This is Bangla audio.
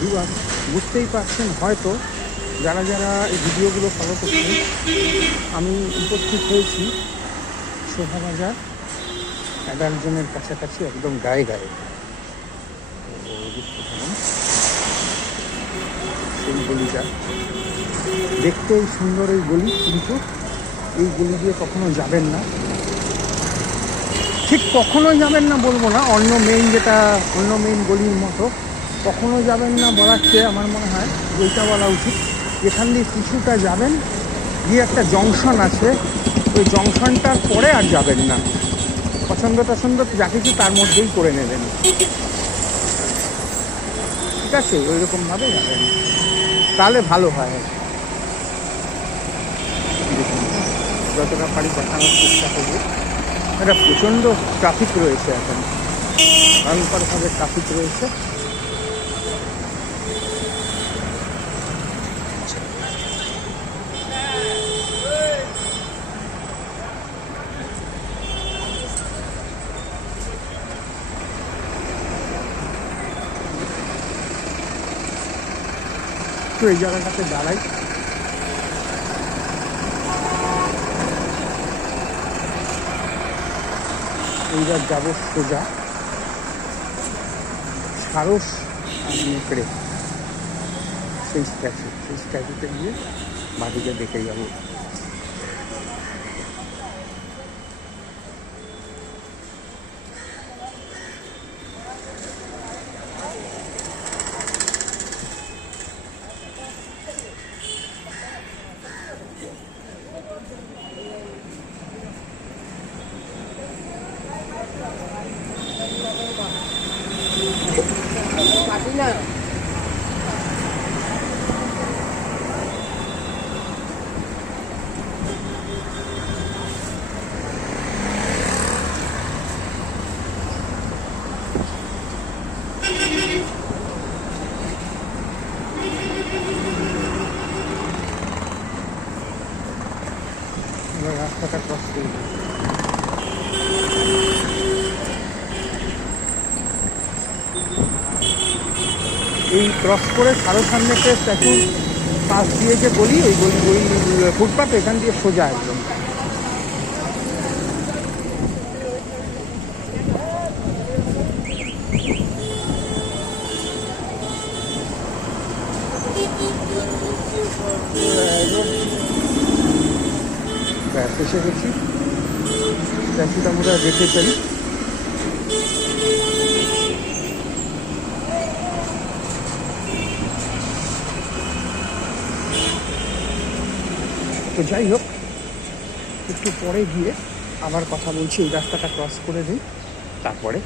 ভিউয়ার বুঝতেই পারছেন হয়তো যারা যারা এই ভিডিওগুলো ফলো করছেন, আমি উপস্থিত হয়েছি শোভাবাজার অ্যাডাল্টজনের কাছাকাছি, একদম গায়ে গায়ে। সেই গলিটা। দেখতে এই সুন্দর এই গলি, কিন্তু এই গলি দিয়ে কখনো যাবেন না। ঠিক কখনোই যাবেন না বলব না, অন্য মেইন যেটা, অন্য মেইন গলির মতো। কখনো যাবেন না বলার চেয়ে আমার মনে হয় ওইটা বলা উচিত। এখান দিয়ে কিছুটা যাবেন, গিয়ে একটা জংশন আছে। ওই জংশনটার পরে আর যাবেন না। পছন্দ টছন্দ যা কিছু তার মধ্যেই করে নেবেন। ঠিক আছে ওই রকমভাবে যাবেন। তাহলে ভালো হয়। যতটা পারি দেখানোর চেষ্টা করব। একটা প্রচণ্ড ট্রাফিক রয়েছে এখন। ভয়ঙ্করভাবে ট্রাফিক রয়েছে। তো এই জায়গাটাতে দাঁড়াই। এইবার যাব সোজা। সারস সেই স্ট্যাচু সেই স্ট্যাচুতে গিয়ে মাটিকে দেখে যাব। やろ今が高ている。এই ক্রস করে সারো সামনে একটা স্ট্যাচু পাশ দিয়ে যে গলি, ওই গলি, ওই ফুটপাথ এখান দিয়ে সোজা একদম। এসে গেছি। স্ট্যাচুটা আমরা দেখে ফেলি। তো যাই হোক, একটু পরে গিয়ে আবার কথা বলছি, এই রাস্তাটা ক্রস করে দিই তারপরে